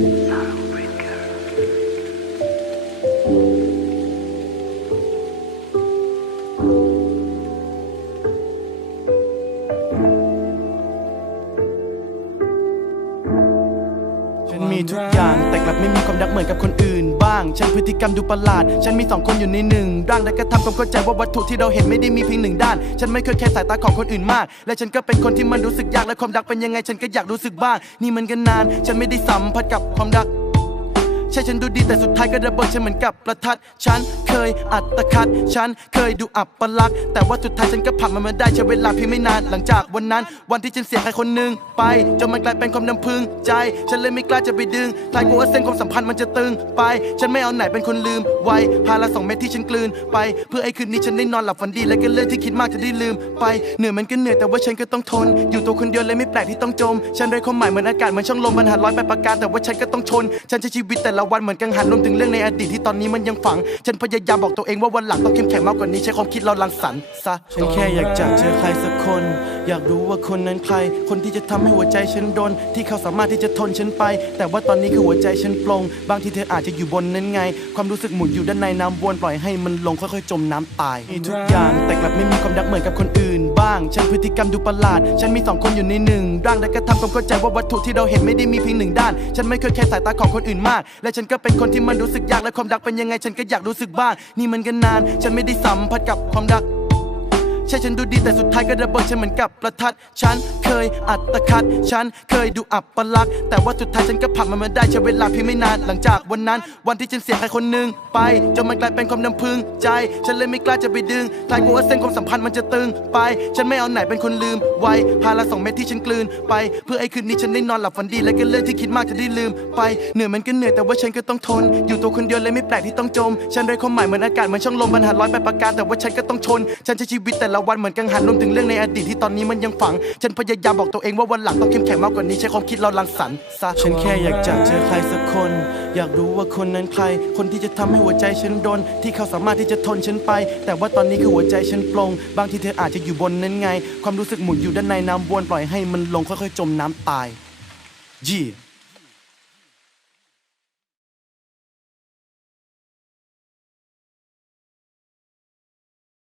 ฉั มีทุกอย่าง แต่กลับไม่มีความรักเหมือนกับคนอื่น บ้าง ฉันพฤติกรรมดูประหลาด ฉันมีสองคนอยู่ในหนึ่งร่างและก็ทำความเข้าใจว่าวัตถุที่เราเห็นไม่ได้มีเพียงหนึ่งด้าน ฉันไม่เคยแค่สายตาของคนอื่นมาก และฉันก็เป็นคนที่มันรู้สึกยากและความรักเป็นยังไง ฉันก็อยากรู้สึกบ้าง นี่มันก็นาน ฉันไม่ได้สัมผัสกับความรัก ใช่ฉันดูดีแต่สุดท้ายก็ระเบิดฉันเหมือนกับประทัด ฉันเคยอัตคัด ฉันเคยดูอับปลัก แต่ว่าสุดท้ายฉันก็ผ่านมันมาได้ใช้เวลาเพียงไม่นาน หลังจากวันนั้น วันที่ฉันเสียใครคนหนึ่งไป จนมันกลายเป็นความน้ำพึงใจ ฉันเลยไม่กล้าจะไปดึงคลายกลัวว่าเส้นความสัมพันธ์มันจะตึงไป ฉันไม่เอาไหนเป็นคนลืม ไว้พาละสองเม็ดที่ฉันกลืนไป เพื่อไอ้คืนนี้ฉันได้นอนหลับฝันดีและก็เรื่องที่คิดมากจะได้ลืมไป เหนื่อยมันก็เหนื่อยแต่ว่าฉันก็ต้องทน อยู่ตัวคนเดียวเลยไม่แปลกที่ต้องจม ฉันไร้ความหมายเหมือนอากาศเหมือนช่องลมมันหาร้อยไปประการแต่ว่าฉันก็ต้องชน ฉันใช้ชีวิตแต่ละวันเหมือนกังหันรวมถึงเรื่องในอดีตที่ตอนนี้มันยังฝัง ฉันพยายามบอกตัวเองว่าวันหลังต้องเข้มแข็งมากกว่านี้ใช้ความคิดเราลังสรรค์ซะฉันแค่อยากจะเจอใครสักคน อยากรู้ว่าคนนั้นใคร คนที่จะทำให้หัวใจฉันโดนที่เขาสามารถที่จะทนฉันไป แต่ว่าตอนนี้คือหัวใจฉันปลง บางทีเธออาจจะอยู่บนนั้นไง ความรู้สึกหมุนอยู่ด้านในน้ำวนปล่อยให้มันลงค่อยๆ จมน้ำตายมีทุกอย่างแต่กลับไม่มีความรักเหมือนกับคนอื่น บ้าง ฉันพฤติกรรมดูประหลาด ฉันมีสองคนอยู่ในหนึ่งร่างและก็ทำความเข้าใจว่าวัตถุที่เราเห็นไม่ได้มีเพียงหนึ่งด้าน ฉันไม่เคยแค่สายตาของคนอื่นมาก และฉันก็เป็นคนที่มันรู้สึกยากและความรักเป็นยังไงฉันก็อยากรู้สึกบ้างนี่มันก็นาน ฉันไม่ได้สัมผัสกับความรัก ใช่ฉันดูดีแต่สุดท้ายก็ระเบิดฉันเหมือนกับประทัด ฉัน เคยอัตคัด ฉันเคยดูอับปลักษ์แต่ว่าสุดท้ายฉันก็ผ่านมันมาได้ใช้เวลาเพียงไม่นาน หลังจากวันนั้น วันที่ฉันเสียใครคนหนึ่งไป จนมันกลายเป็นความน้ำพึงใจ ฉันเลยไม่กล้าจะไปดึงคลายกลัวว่าเส้นความสัมพันธ์มันจะตึงไป ฉันไม่เอาไหนเป็นคนลืม ไว้พาละสองเม็ดที่ฉันกลืนไป เพื่อไอ้คืนนี้ฉันได้นอนหลับฝันดีและก็เรื่องที่คิดมากจะได้ลืมไปเหนื่อยมันก็เหนื่อยแต่ว่าฉันก็ต้องทน อยู่ตัวคนเดียวเลยไม่แปลกที่ต้องจม ฉันไร้ความหมายเหมือนอากาศเหมือนช่องลมมันหาร้อยไปประการแต่ว่าฉันก็ต้องชน ฉันใช้ชีวิตแต่ละวันเหมือนกังหันรวมถึงเรื่องในอดีตที่ตอนนี้มันยังฝัง ฉันพยายยามบอกตัวเองว่าวันหลังต้องเข้มแข็งมากกว่านี้ใช้ความคิดเราลังสรรค์ซะฉันแค่อยากจะเจอใครสักคน อยากรู้ว่าคนนั้นใคร คนที่จะทำให้หัวใจฉันโดนที่เขาสามารถที่จะทนฉันไป แต่ว่าตอนนี้คือหัวใจฉันปลง บางทีเธออาจจะอยู่บนนั้นไง ความรู้สึกหมุนอยู่ด้านในน้ำวนปล่อยให้มันลงค่อยๆ จมน้ำตาย Yeah